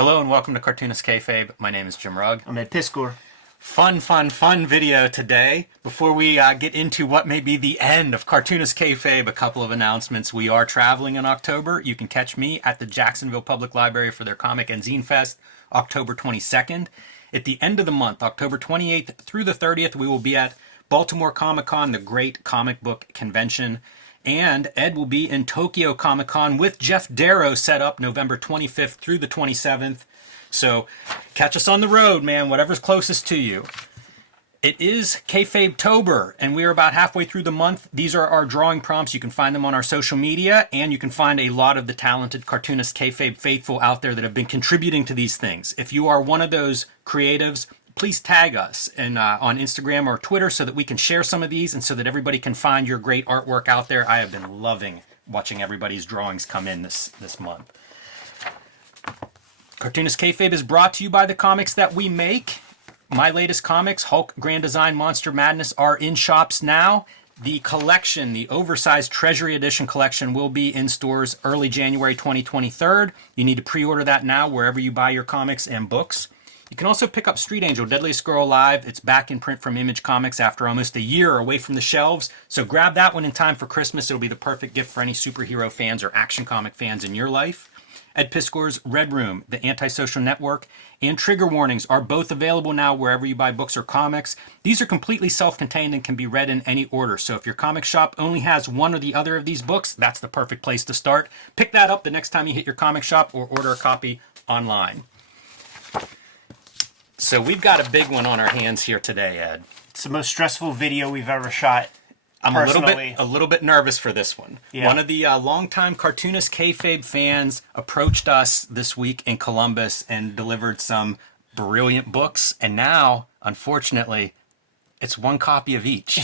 Hello and welcome to Cartoonist Kayfabe. My name is Jim Rugg. I'm Ed Piscor. Fun video today. Before we get into what may be the end of Cartoonist Kayfabe, a couple of announcements. We are traveling in October. You can catch me at the Jacksonville Public Library for their Comic and Zine Fest, October 22nd. At the end of the month, October 28th through the 30th, we will be at Baltimore Comic-Con, the great comic book convention. And Ed will be in Tokyo Comic-Con with Jeff Darrow set up November 25th through the 27th. So catch us on the road, man, whatever's closest to you. It is Kayfabe-tober, and we are about halfway through the month. These are our drawing prompts. You can find them on our social media, and you can find a lot of the talented cartoonist Kayfabe faithful out there that have been contributing to these things. If you are one of those creatives, please tag us on Instagram or Twitter so that we can share some of these and so that everybody can find your great artwork out there. I have been loving watching everybody's drawings come in this month. Cartoonist Kayfabe is brought to you by the comics that we make. My latest comics, Hulk, Grand Design, Monster Madness, are in shops now. The collection, the oversized Treasury Edition collection, will be in stores early January 2023. You need to pre-order that now wherever you buy your comics and books. You can also pick up Street Angel, Deadliest Girl Alive. It's back in print from Image Comics after almost a year away from the shelves. So grab that one in time for Christmas. It'll be the perfect gift for any superhero fans or action comic fans in your life. Ed Piscor's Red Room, The Antisocial Network, and Trigger Warnings are both available now wherever you buy books or comics. These are completely self-contained and can be read in any order. So if your comic shop only has one or the other of these books, that's the perfect place to start. Pick that up the next time you hit your comic shop or order a copy online. So we've got a big one on our hands here today, Ed. It's the most stressful video we've ever shot. I'm a little bit nervous for this one. Yeah. One of the longtime Cartoonist Kayfabe fans approached us this week in Columbus and delivered some brilliant books. And now, unfortunately, it's one copy of each.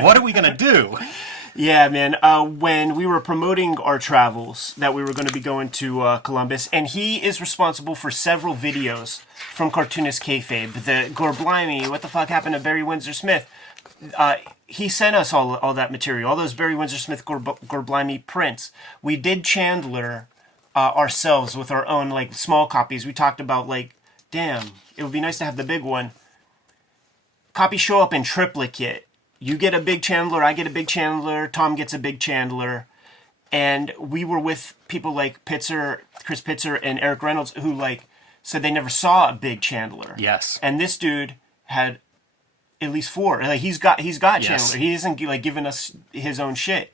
What are we going to do? Yeah, man. When we were promoting our travels, that we were going to be going to Columbus, and he is responsible for several videos from Cartoonist Kayfabe. The Gorblimey, what the fuck happened to Barry Windsor Smith? He sent us all that material, all those Barry Windsor Smith Gorblimey prints. We did Chandler ourselves with our own like small copies. We talked about like, damn, it would be nice to have the big one. Copies show up in triplicate. You get a big Chandler, I get a big Chandler, Tom gets a big Chandler. And we were with people like Chris Pitzer and Eric Reynolds who like said they never saw a big Chandler. Yes. And this dude had at least four. Like he's got Yes. Chandler. He isn't like giving us his own shit.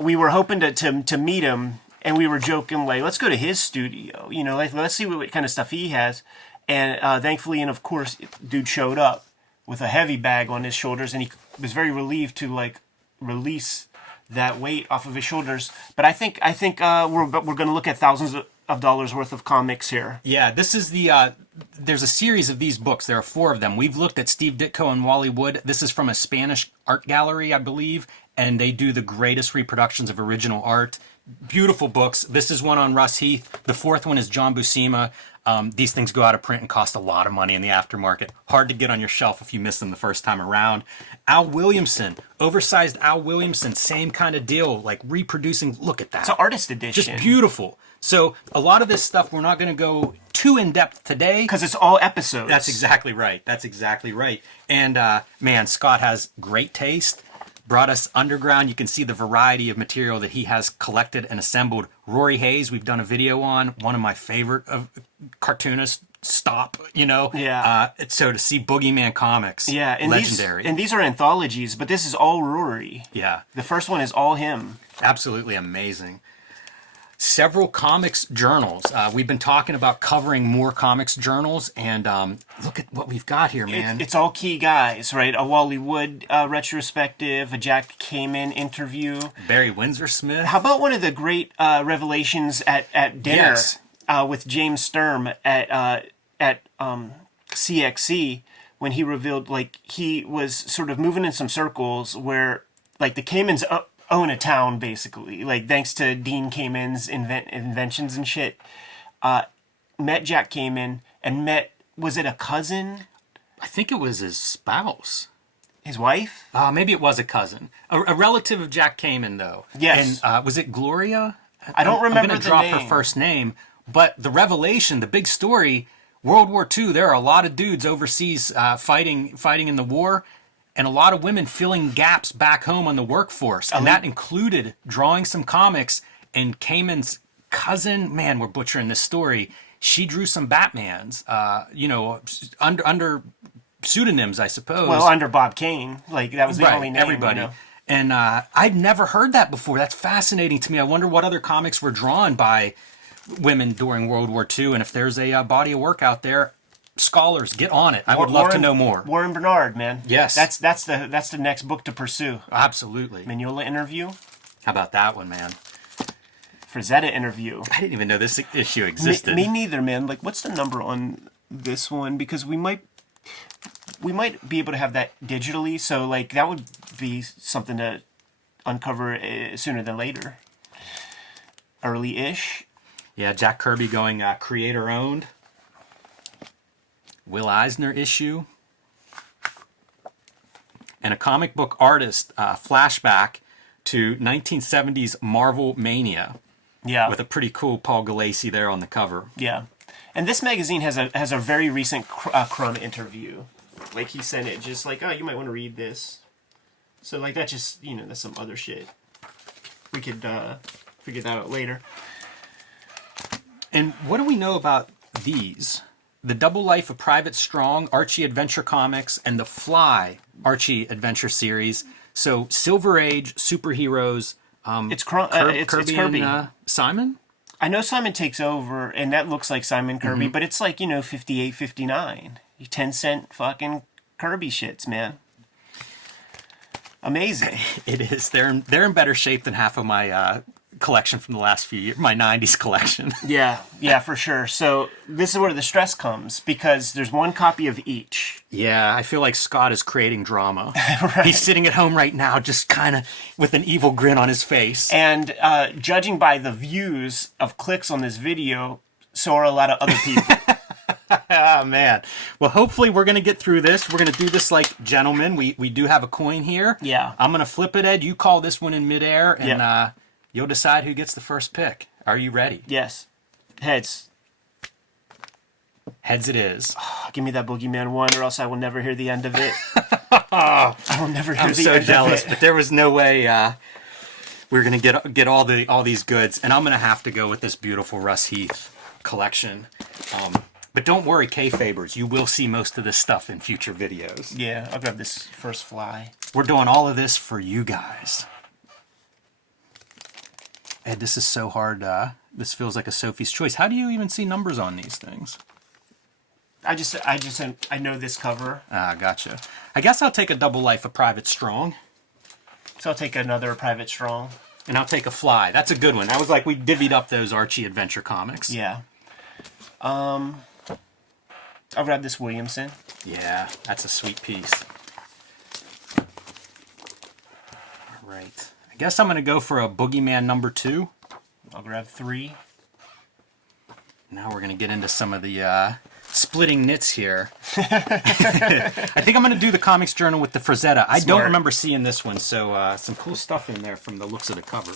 We were hoping to meet him, and we were joking like, let's go to his studio. You know, like let's see what kind of stuff he has. And thankfully, and of course, dude showed up with a heavy bag on his shoulders, and he was very relieved to like release that weight off of his shoulders. But I think we're going to look at thousands of dollars worth of comics here. Yeah, this is the there's a series of these books. There are 4 of them. We've looked at Steve Ditko and Wally Wood. This is from a Spanish art gallery, I believe, and they do the greatest reproductions of original art. Beautiful books. This is one on Russ Heath. The 4th one is John Buscema. These things go out of print and cost a lot of money in the aftermarket. Hard to get on your shelf if you miss them the first time around. Al Williamson, oversized Al Williamson, same kind of deal, like reproducing. Look at that. It's an artist edition. Just beautiful. So a lot of this stuff we're not going to go too in-depth today. Because it's all episodes. That's exactly right. That's exactly right. And man, Scott has great taste. Brought us underground. You can see the variety of material that he has collected and assembled. Rory Hayes, we've done a video on, one of my favorite cartoonists. Stop, you know? Yeah. So to see Boogeyman Comics, yeah, and legendary. These are anthologies, but this is all Rory. Yeah. The first one is all him. Absolutely amazing. Several comics journals. We've been talking about covering more comics journals, and look at what we've got here, man. It's all key guys, right? A Wally Wood retrospective, a Jack Kamen interview. Barry Windsor Smith. How about one of the great revelations at dinner Yes. With James Sturm at CXC when he revealed like he was sort of moving in some circles where like the Kamens own a town, basically, like thanks to Dean Kamen's inventions and shit. Met Jack Kamen and met, was it a cousin? I think it was his spouse. His wife? Maybe it was a cousin. A relative of Jack Kamen, though. Yes. And was it Gloria? I don't remember I'm going to the drop name. her first name, But the revelation, the big story, World War II, there are a lot of dudes overseas fighting in the war, and a lot of women filling gaps back home on the workforce. And that included drawing some comics. And Cayman's cousin, man, we're butchering this story. She drew some Batmans, under pseudonyms, I suppose. Well, under Bob Kane. Like, that was the only name. Everybody. And I'd never heard that before. That's fascinating to me. I wonder what other comics were drawn by women during World War II. And if there's a body of work out there, scholars, get on it. I would love to know more. Warren Bernard, man. Yes. That's the next book to pursue. Absolutely. Mignola interview. How about that one, man? Frazetta interview. I didn't even know this issue existed. Me neither, man. Like, what's the number on this one? Because we might be able to have that digitally. So, like, that would be something to uncover sooner than later. Early-ish. Yeah, Jack Kirby going creator-owned. Will Eisner issue. And a comic book artist flashback to 1970s Marvel Mania. Yeah. With a pretty cool Paul Galassi there on the cover. Yeah. And this magazine has a very recent Crumb interview. Like, he sent it just like, oh, you might want to read this. So, like, that just, that's some other shit. We could figure that out later. And what do we know about these? The Double Life of Private Strong, Archie Adventure Comics, and the Fly Archie Adventure series. So, Silver Age, superheroes. It's Kirby and Simon? I know Simon takes over, and that looks like Simon Kirby, but it's like, 58, 59. 10-cent fucking Kirby shits, man. Amazing. It is. They're in better shape than half of my collection from the last few years, my 90s collection. Yeah, for sure. So this is where the stress comes, because there's one copy of each. Yeah, I feel like Scott is creating drama. Right. He's sitting at home right now just kind of with an evil grin on his face. And judging by the views of clicks on this video, so are a lot of other people. Oh, man. Well, hopefully we're going to get through this. We're going to do this like gentlemen. We do have a coin here. Yeah. I'm going to flip it, Ed. You call this one in midair, and you'll decide who gets the first pick. Are you ready? Yes. Heads. Heads it is. Oh, give me that Boogeyman one, or else I will never hear the end of it. I will never hear the end of it. I'm so jealous, but there was no way we were going to get all these goods, and I'm going to have to go with this beautiful Russ Heath collection. But don't worry, Kayfabers, you will see most of this stuff in future videos. Yeah, I'll grab this first Fly. We're doing all of this for you guys. Ed, this is so hard. This feels like a Sophie's Choice. How do you even see numbers on these things? I know this cover. Ah, gotcha. I guess I'll take a Double Life of Private Strong. So I'll take another Private Strong. And I'll take a Fly. That's a good one. That was like we divvied up those Archie Adventure comics. Yeah. I'll grab this Williamson. Yeah, that's a sweet piece. All right. I guess I'm going to go for a Boogeyman number 2. I'll grab 3. Now we're going to get into some of the splitting nits here. I think I'm going to do the Comics Journal with the Frazetta. I don't remember seeing this one, so some cool stuff in there from the looks of the cover.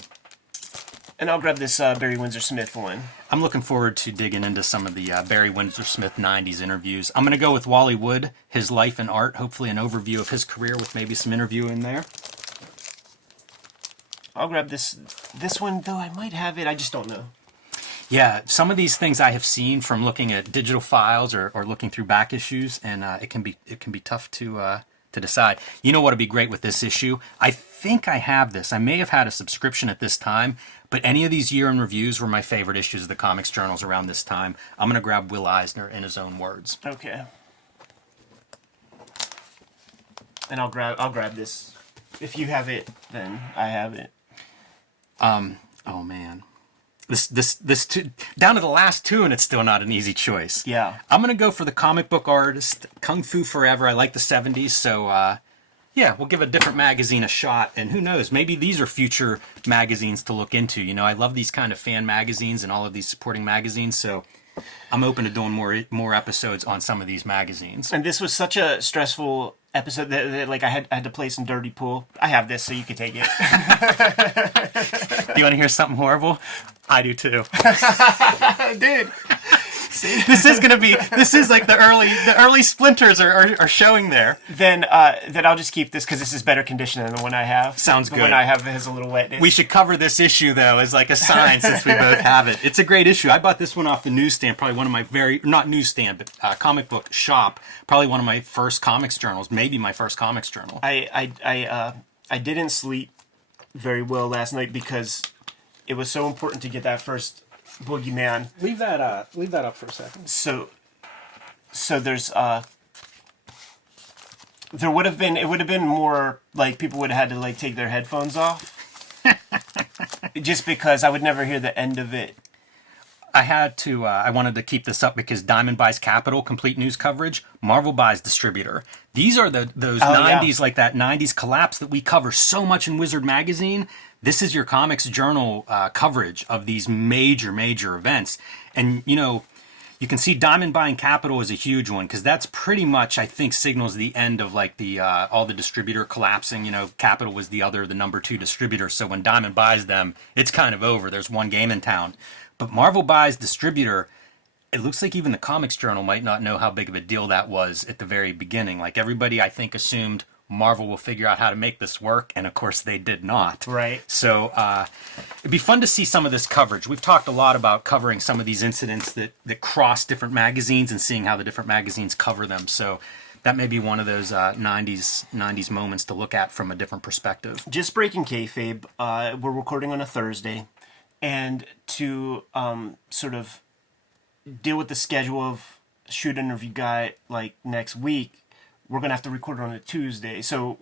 And I'll grab this Barry Windsor Smith one. I'm looking forward to digging into some of the Barry Windsor Smith 90s interviews. I'm going to go with Wally Wood, his life and art, hopefully an overview of his career with maybe some interview in there. I'll grab this one, though I might have it, I just don't know. Yeah, some of these things I have seen from looking at digital files or looking through back issues, and it can be tough to decide. You know what would be great with this issue? I think I have this. I may have had a subscription at this time, but any of these year-end reviews were my favorite issues of the Comics Journals around this time. I'm going to grab Will Eisner in his own words. Okay. And I'll grab this. If you have it, then I have it. Oh man. This two, down to the last two, and it's still not an easy choice. Yeah. I'm going to go for the comic book artist, Kung Fu Forever. I like the 70s, so yeah, we'll give a different magazine a shot, and who knows, maybe these are future magazines to look into. You know, I love these kind of fan magazines and all of these supporting magazines, so I'm open to doing more episodes on some of these magazines. And this was such a stressful episode that like I had to play some dirty pool. I have this, so you can take it. Do you want to hear something horrible? I do too. Dude. This is like the early splinters are showing there. Then I'll just keep this because this is better condition than the one I have. Sounds good. The one I have has a little wetness. We should cover this issue though as like a sign since we both have it. It's a great issue. I bought this one off the newsstand, probably one of my not newsstand, but comic book shop. Probably one of my first comics journals, maybe my first comics journal. I didn't sleep very well last night because it was so important to get that first Boogeyman. Leave that up for a second. So there's it would have been more like people would have had to like take their headphones off. Just because I would never hear the end of it. I wanted to keep this up because Diamond buys Capital, complete news coverage. Marvel buys Distributor. These are those 90s, like that 90s collapse that we cover so much in Wizard Magazine. This is your Comics Journal coverage of these major events. And, you can see Diamond buying Capital is a huge one because that's pretty much, I think, signals the end of like the all the distributor collapsing. Capital was the number 2 distributor. So when Diamond buys them, it's kind of over. There's one game in town. But Marvel buys Distributor. It looks like even the Comics Journal might not know how big of a deal that was at the very beginning. Like everybody, I think, assumed Marvel will figure out how to make this work, and of course they did not. Right. So it'd be fun to see some of this coverage. We've talked a lot about covering some of these incidents that cross different magazines and seeing how the different magazines cover them. So that may be one of those 90s moments to look at from a different perspective. Just breaking kayfabe, we're recording on a Thursday, and to sort of deal with the schedule of shoot interview guy like next week, we're going to have to record on a Tuesday. So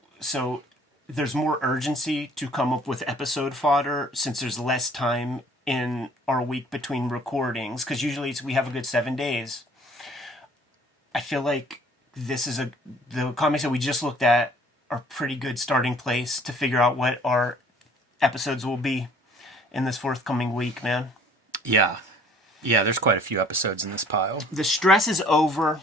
there's more urgency to come up with episode fodder since there's less time in our week between recordings, because usually we have a good 7 days. I feel like the comics that we just looked at are a pretty good starting place to figure out what our episodes will be in this forthcoming week, man. Yeah, there's quite a few episodes in this pile. The stress is over.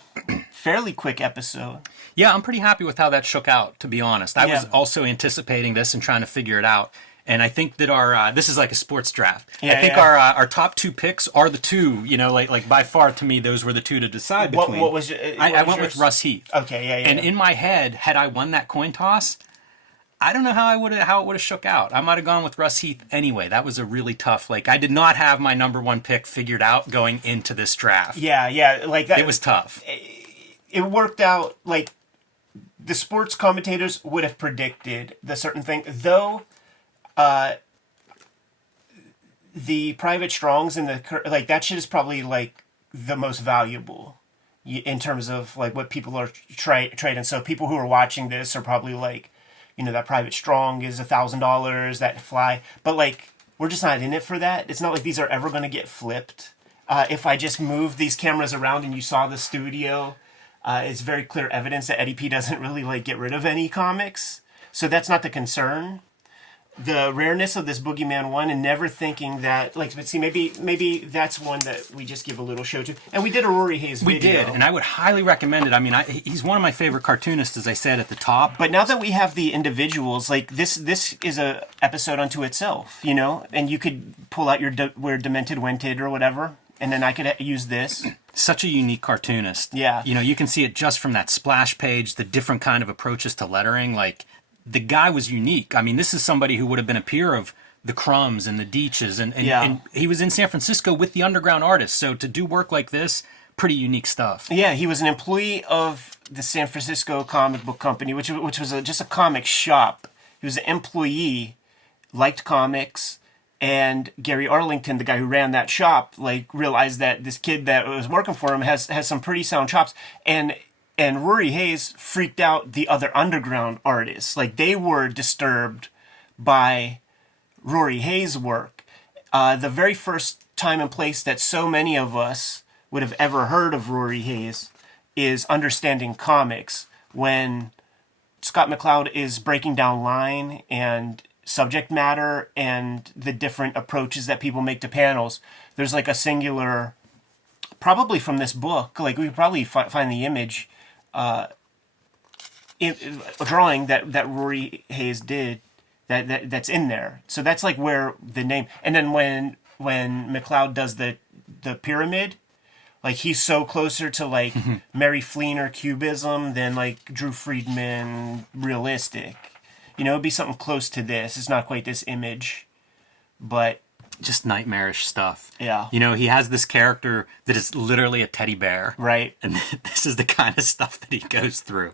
Fairly quick episode. Yeah, I'm pretty happy with how that shook out, to be honest. I was also anticipating this and trying to figure it out. And I think that our this is like a sports draft. I think our top 2 picks are the 2, like by far to me those were the 2 to decide between. What was I went with Russ Heath. Okay, yeah. And in my head, had I won that coin toss, I don't know how it would have shook out. I might have gone with Russ Heath anyway. That was a really tough. Like I did not have my number 1 pick figured out going into this draft. Yeah, like that. It was tough. It worked out like the sports commentators would have predicted the certain thing, though. The private strongs and the that shit is probably like the most valuable in terms of like what people are trading. So people who are watching this are probably like, that private strong is $1,000, that fly, but like we're just not in it for that. It's not like these are ever going to get flipped. If I just move these cameras around and you saw the studio, it's very clear evidence that Eddie P doesn't really like get rid of any comics. So that's not the concern. The rareness of this Boogeyman one, and never thinking that, but see, maybe that's one that we just give a little show to. And we did a Rory Hayes video. We did, and I would highly recommend it. I mean, he's one of my favorite cartoonists, as I said at the top. But now that we have the individuals, like this is a episode unto itself, and you could pull out your Where Demented Wented or whatever, and then I could use this. Such a unique cartoonist. Yeah. You can see it just from that splash page, the different kind of approaches to lettering, like... The guy was unique. I mean, this is somebody who would have been a peer of the Crumbs and the Deeches, and he was in San Francisco with the underground artists. So to do work like this, pretty unique stuff. Yeah, he was an employee of the San Francisco Comic Book Company, which was just a comic shop. He was an employee, liked comics, and Gary Arlington, the guy who ran that shop, realized that this kid that was working for him has some pretty sound chops, and Rory Hayes freaked out the other underground artists. Like, they were disturbed by Rory Hayes' work. The very first time and place that so many of us would have ever heard of Rory Hayes is Understanding Comics, when Scott McCloud is breaking down line and subject matter and the different approaches that people make to panels. There's like a singular, probably from this book, like we could probably find the image, a drawing that Rory Hayes did that's in there. So that's like where the name, and then when when McLeod does the pyramid. Like, he's so closer to, like, Mary Fleener cubism than, like, Drew Friedman realistic. You know, it'd be something close to this. It's not quite this image, but... Just nightmarish stuff. Yeah. You know, he has this character that is literally a teddy bear. Right. And this is the kind of stuff that he goes through.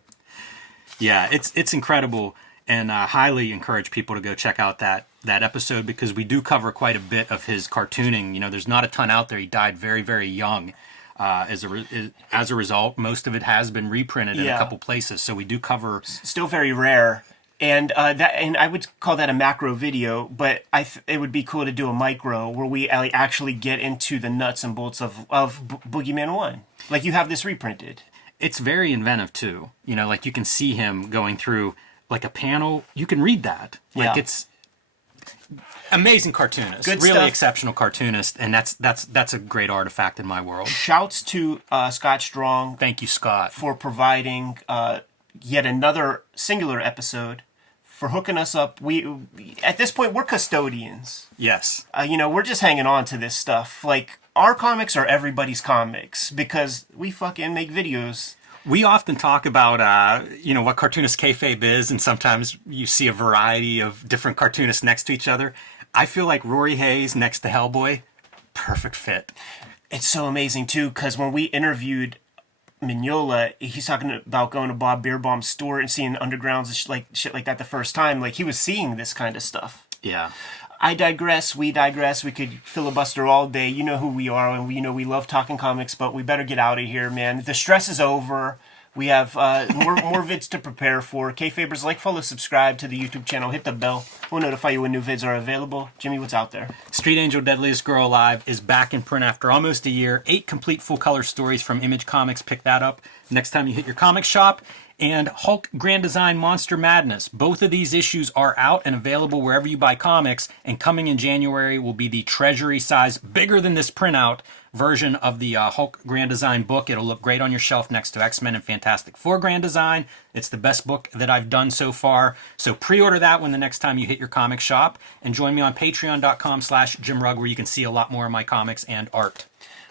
Yeah, it's incredible, and I highly encourage people to go check out that episode, because we do cover quite a bit of his cartooning. You know, there's not a ton out there. He died very, very young. As a result, most of it has been reprinted in a couple places, so we do cover... Still very rare. And I would call that a macro video, but it would be cool to do a micro where we actually get into the nuts and bolts of Boogeyman 1. Like, you have this reprinted. It's very inventive, too. You know, like, you can see him going through, like, a panel. You can read that. Like, it's amazing cartoonist. Good really stuff. exceptional cartoonist, and that's a great artifact in my world. Shouts to Scott Strong. Thank you, Scott. For providing yet another singular episode, for hooking us up. We at this point, we're custodians. Yes. You know, we're just hanging on to this stuff. Like, our comics are everybody's comics because we fucking make videos. We often talk about, you know, what Cartoonist Kayfabe is, and sometimes you see a variety of different cartoonists next to each other. I feel like Rory Hayes next to Hellboy, perfect fit. It's so amazing, too, because when we interviewed Mignola, he's talking about going to Bob Beerbaum's store and seeing undergrounds and shit like that the first time. Like, he was seeing this kind of stuff. Yeah. I digress. We digress. We could filibuster all day. You know who we are, and we love talking comics, but we better get out of here, man. The stress is over. We have more vids to prepare for. Kayfabers, like, follow, subscribe to the YouTube channel. Hit the bell. We'll notify you when new vids are available. Jimmy, what's out there? Street Angel Deadliest Girl Alive is back in print after almost a year. 8 complete full-color stories from Image Comics. Pick that up next time you hit your comic shop. And Hulk Grand Design Monster Madness. Both of these issues are out and available wherever you buy comics. And coming in January will be the treasury size, bigger than this printout, version of the Hulk Grand Design book. It'll look great on your shelf next to X-Men and Fantastic Four Grand Design. It's the best book that I've done so far. So pre-order that one the next time you hit your comic shop. And join me on patreon.com/JimRugg, where you can see a lot more of my comics and art.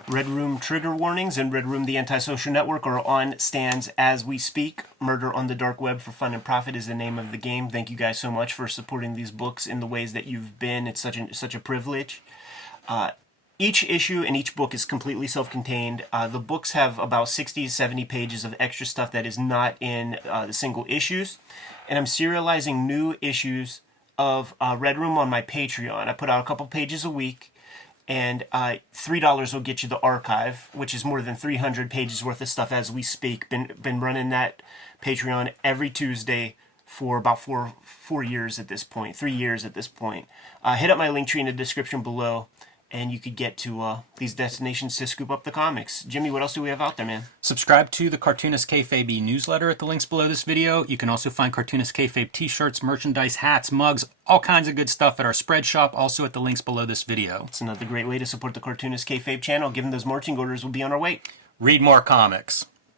Red Room Trigger Warnings and Red Room The Antisocial Network are on stands as we speak. Murder on the Dark Web for Fun and Profit is the name of the game. Thank you guys so much for supporting these books in the ways that you've been. It's such a privilege. Each issue and each book is completely self-contained. The books have about 60 to 70 pages of extra stuff that is not in the single issues. And I'm serializing new issues of Red Room on my Patreon. I put out a couple pages a week. And $3 will get you the archive, which is more than 300 pages worth of stuff as we speak. Been running that Patreon every Tuesday for about 4 years at this point, 3 years at this point. Hit up my link tree in the description below, and you could get to these destinations to scoop up the comics. Jimmy, what else do we have out there, man? Subscribe to the Cartoonist Kayfabe newsletter at the links below this video. You can also find Cartoonist Kayfabe t-shirts, merchandise, hats, mugs, all kinds of good stuff at our spread shop, also at the links below this video. It's another great way to support the Cartoonist Kayfabe channel. Given those marching orders, we'll be on our way. Read more comics.